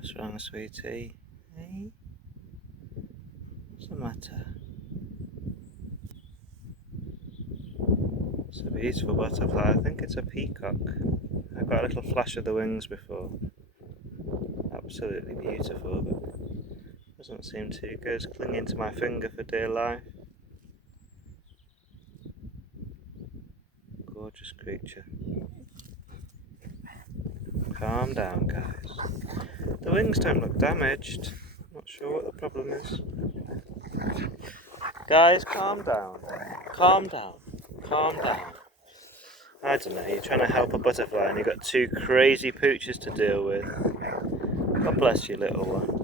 What's wrong, sweetie? Hey? What's the matter? It's a beautiful butterfly. I think it's a peacock. I got a little flash of the wings before. Absolutely beautiful, but doesn't seem to. It goes clinging to my finger for dear life. Gorgeous creature. Calm down, guys. The wings don't look damaged. Not sure what the problem is. Guys, calm down. Calm down. Calm down. I don't know, you're trying to help a butterfly and you've got two crazy pooches to deal with. God bless you, little one.